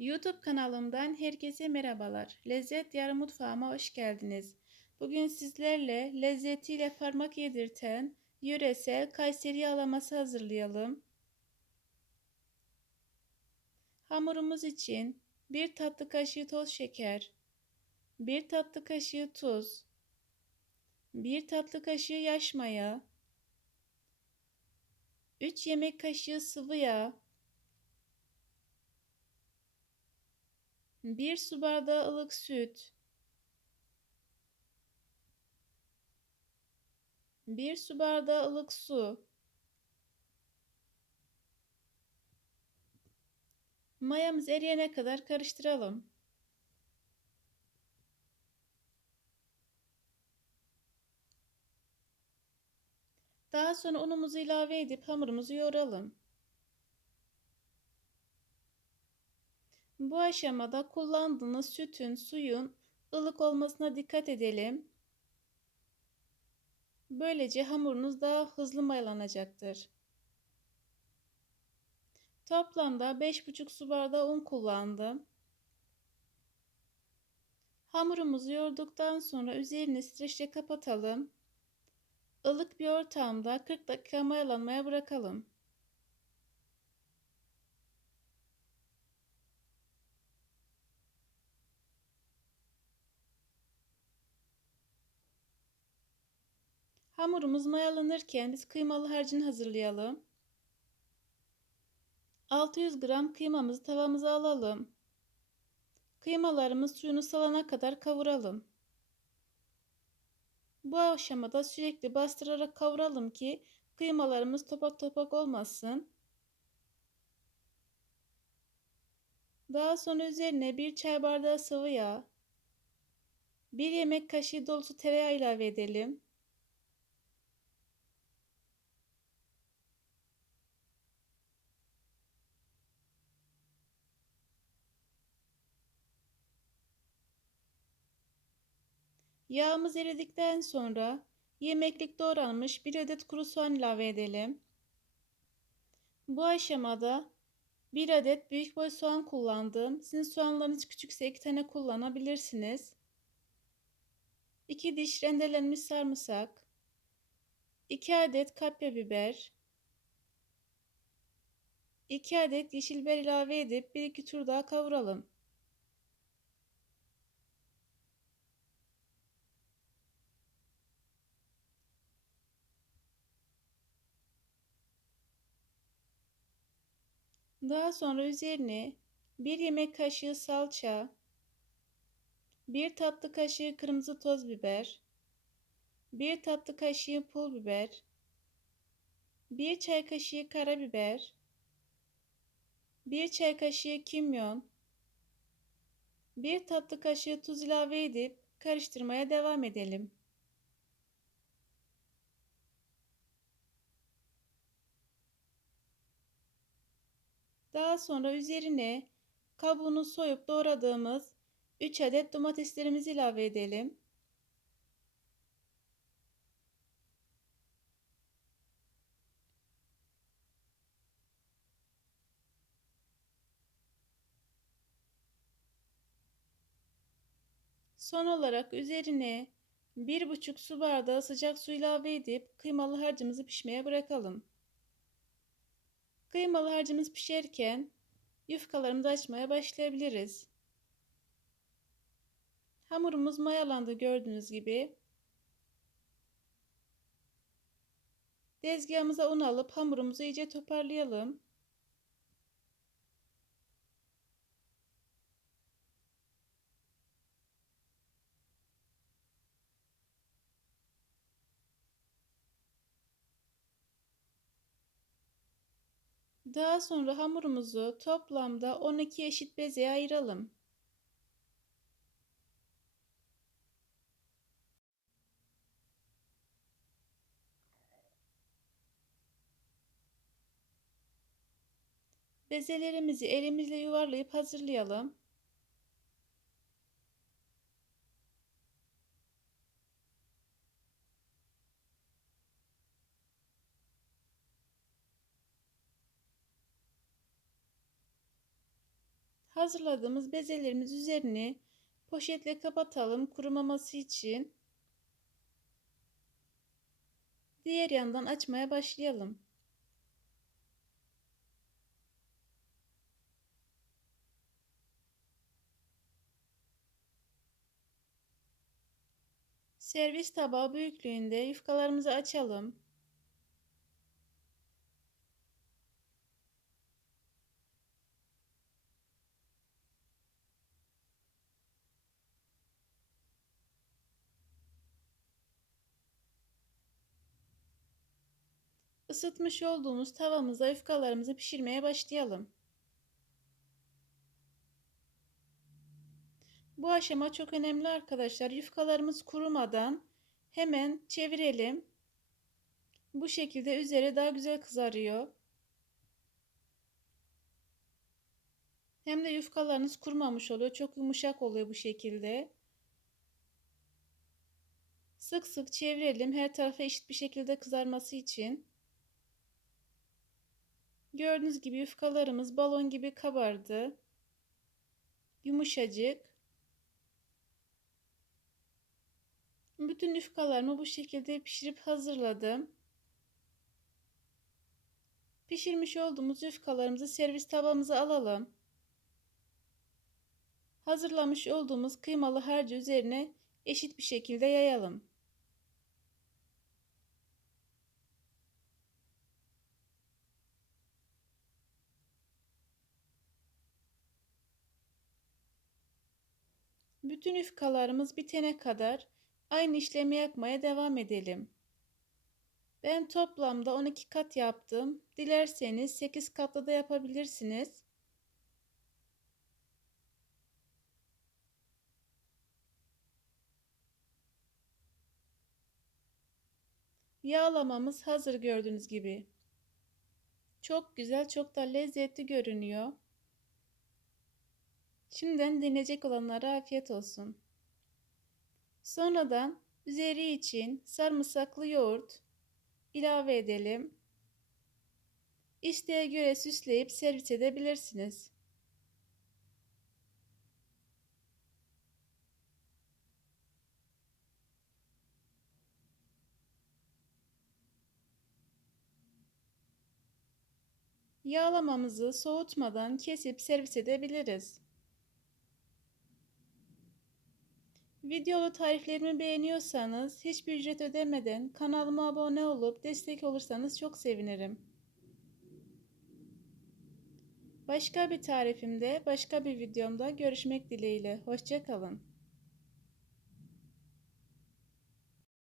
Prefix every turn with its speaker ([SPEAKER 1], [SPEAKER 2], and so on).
[SPEAKER 1] YouTube kanalımdan herkese merhabalar. Lezzet Yarı Mutfağıma hoş geldiniz. Bugün sizlerle lezzetiyle parmak yedirten yöresel Kayseri yağlaması hazırlayalım. Hamurumuz için 1 tatlı kaşığı toz şeker, 1 tatlı kaşığı tuz, 1 tatlı kaşığı yaş maya, 3 yemek kaşığı sıvı yağ, 1 su bardağı ılık süt, 1 su bardağı ılık su, mayamız eriyene kadar karıştıralım. Daha sonra unumuzu ilave edip hamurumuzu yoğuralım. Bu aşamada kullandığınız sütün, suyun ılık olmasına dikkat edelim. Böylece hamurunuz daha hızlı mayalanacaktır. Toplamda 5,5 su bardağı un kullandım. Hamurumuzu yoğurduktan sonra üzerini streçle kapatalım. Ilık bir ortamda 40 dakika mayalanmaya bırakalım. Hamurumuz mayalanırken biz kıymalı harcını hazırlayalım. 600 gram kıymamızı tavamıza alalım. Kıymalarımız suyunu salana kadar kavuralım. Bu aşamada sürekli bastırarak kavuralım ki kıymalarımız topak topak olmasın. Daha sonra üzerine bir çay bardağı sıvı yağ, bir yemek kaşığı dolusu tereyağı ilave edelim. Yağımız eridikten sonra yemeklik doğranmış bir adet kuru soğan ilave edelim. Bu aşamada bir adet büyük boy soğan kullandım. Sizin soğanlarınız küçükse iki tane kullanabilirsiniz. 2 diş rendelenmiş sarımsak, 2 adet kapya biber, 2 adet yeşil biber ilave edip 1-2 tur daha kavuralım. Daha sonra üzerine 1 yemek kaşığı salça, 1 tatlı kaşığı kırmızı toz biber, 1 tatlı kaşığı pul biber, 1 çay kaşığı karabiber, 1 çay kaşığı kimyon, 1 tatlı kaşığı tuz ilave edip karıştırmaya devam edelim. Daha sonra üzerine kabuğunu soyup doğradığımız 3 adet domateslerimizi ilave edelim. Son olarak üzerine 1,5 su bardağı sıcak su ilave edip kıymalı harcımızı pişmeye bırakalım. Kıymalı harcımız pişerken yufkalarımızı açmaya başlayabiliriz. Hamurumuz mayalandı gördüğünüz gibi. Dezgahımıza un alıp hamurumuzu iyice toparlayalım. Daha sonra hamurumuzu toplamda 12 eşit bezeye ayıralım. Bezelerimizi elimizle yuvarlayıp hazırlayalım. Hazırladığımız bezelerimiz üzerini poşetle kapatalım kurumaması için. Diğer yandan açmaya başlayalım. Servis tabağı büyüklüğünde yufkalarımızı açalım. Isıtmış olduğumuz tavamıza yufkalarımızı pişirmeye başlayalım. Bu aşama çok önemli arkadaşlar. Yufkalarımız kurumadan hemen çevirelim. Bu şekilde üzeri daha güzel kızarıyor. Hem de yufkalarınız kurumamış oluyor. Çok yumuşak oluyor bu şekilde. Sık sık çevirelim her tarafa eşit bir şekilde kızarması için. Gördüğünüz gibi yufkalarımız balon gibi kabardı. Yumuşacık. Bütün yufkalarımı bu şekilde pişirip hazırladım. Pişirmiş olduğumuz yufkalarımızı servis tabağımıza alalım. Hazırlamış olduğumuz kıymalı harcı üzerine eşit bir şekilde yayalım. Bütün yufkalarımız bitene kadar aynı işlemi yapmaya devam edelim. Ben toplamda 12 kat yaptım. Dilerseniz 8 katlı da yapabilirsiniz. Yağlamamız hazır gördüğünüz gibi. Çok güzel, çok da lezzetli görünüyor. Şimdiden deneyecek olanlara afiyet olsun. Sonradan üzeri için sarımsaklı yoğurt ilave edelim. İsteğe göre süsleyip servis edebilirsiniz. Yağlamamızı soğutmadan kesip servis edebiliriz. Videolu tariflerimi beğeniyorsanız hiçbir ücret ödemeden kanalıma abone olup destek olursanız çok sevinirim. Başka bir tarifimde, başka bir videomda görüşmek dileğiyle. Hoşçakalın.